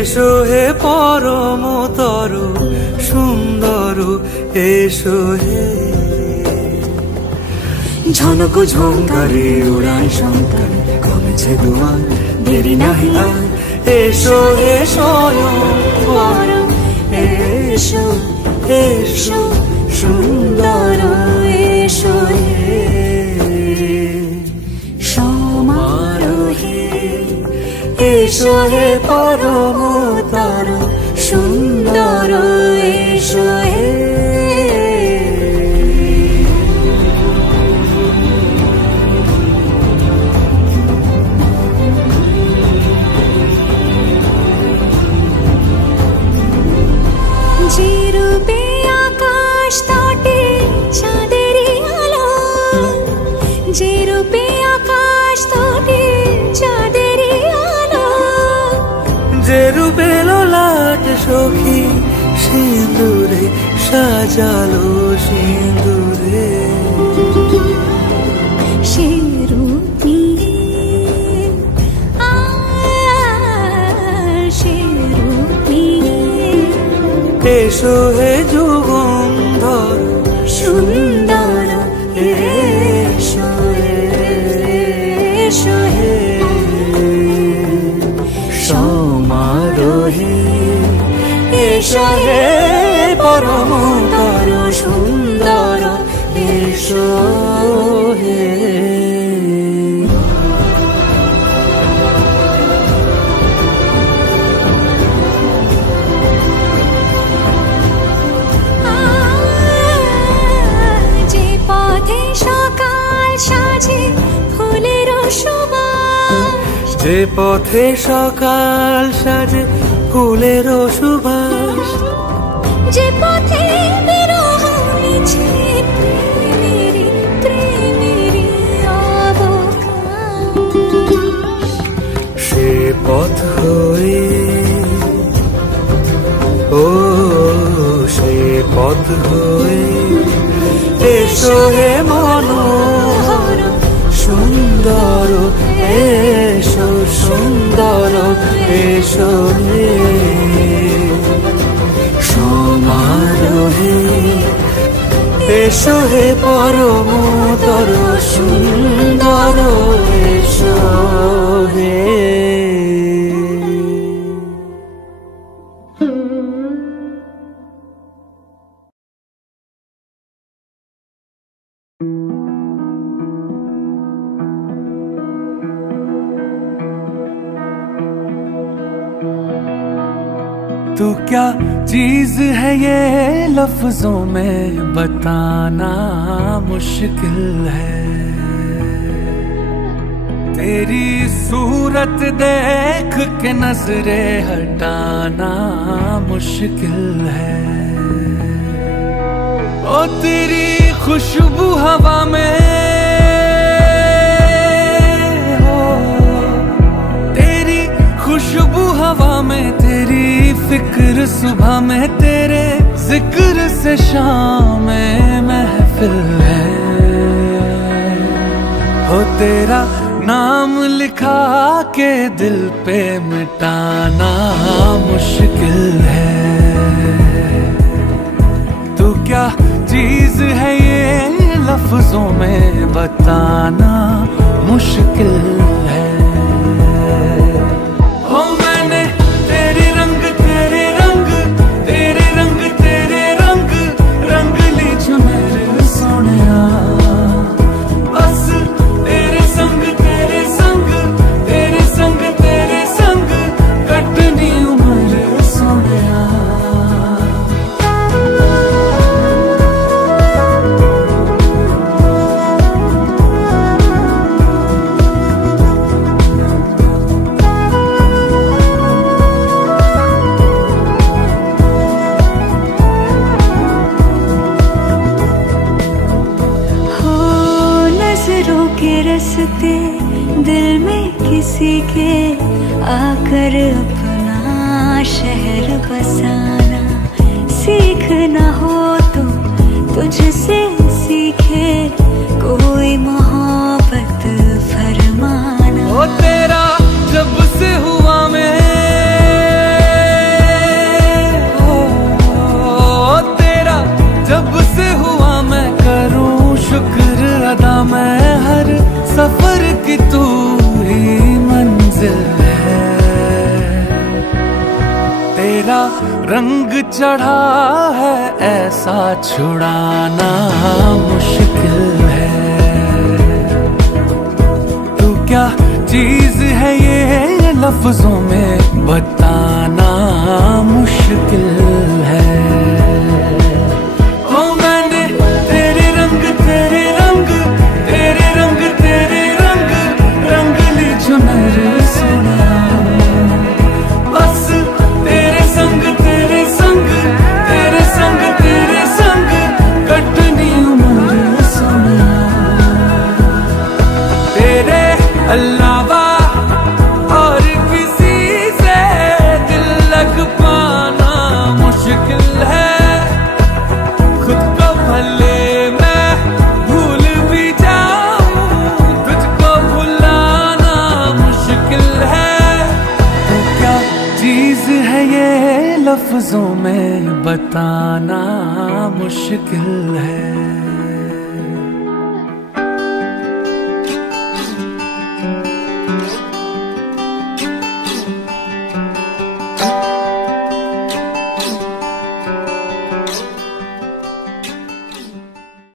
এসো হে পরমতর সুন্দর, এসো হে। ঝনক ঝঙ্কারে উড়ায় শঙ্কার, কমেছে দুয়ার, দেরি নাহি আর। এসো হে স্বয়ং পরম, এসো এসো সুন্দর, এসো হে সমারোহে। এসো হে পরমতর সুন্দর, এসো হে। যে রূপে আকাশ তটে চাঁদেরই আলো, যে রূপে আকাশ তটে চাঁদেরই আলো, যে রূপে ললাট সখী সিঁদুরে সাজালো সিঁদুরে। সে রূপ নিয়ে, সে রূপ নিয়ে। এসো হে যুগন্ধর সুন্দর, এসো এসো হে সমারোহে। এসো হে পরমতর সুন্দর, এসো হে। যে পথে সকাল সাজে ফুলের সুবাস, যে পথে সকাল সাজে ফুলের সুবাস, যে পথে বিরহ মিছে প্রেমেরই প্রেমেরই অবকাশ। সে পথ হয়ে, ও সে পথ হয়ে। এসো হে মনোহর সুন্দর, এসো সুন্দর, এসো হে সমারোহে। এসো হে পরমতর সুন্দর, এসো হে। तो क्या चीज है ये लफ्जों में बताना मुश्किल है। तेरी सूरत देख के नजरे हटाना मुश्किल है। ओ तेरी खुशबू हवा में हो, तेरी खुशबू हवा में, तेरी फिक्र सुबह में, तेरे जिक्र से शाम में महफिल है। हो तेरा नाम लिखा के दिल पे मिटाना मुश्किल है। तू क्या चीज है ये लफ्जों में बताना मुश्किल है। हो मैंने तेरे रंग तेरे रंग, तेरे रंग तेरे रंग, रंग ली जो मेरे सोनिया। बस तेरे संग तेरे संग, तेरे संग तेरे संग, कटनी उम्र सोनिया। रसते दिल में किसी के आकर अपना शहर बसाना। सीखना हो तो तुझसे सीखे कोई मोहब्बत फरमाना। ओ तेरा जब से हुआ मैं मैं हर सफर की तू ही मंजिल है। तेरा रंग चढ़ा है ऐसा छुड़ाना मुश्किल है। तू क्या चीज है ये लफ्जों में बताना मुश्किल है। ओ मैंने तेरे रंग तेरे रंग तेरे रंग तेरे रंग रंग ली जो मेरे सोना। बस तेरे संग तेरे संग तेरे संग तेरे संग कटनी उम्र सोना। तेरे अलावा और किसी से दिल लग पाना मुश्किल है। खुद को भले मैं भूल भी जाऊं तुझको भुलाना मुश्किल है। तो क्या चीज है ये लफ्जों में बताना मुश्किल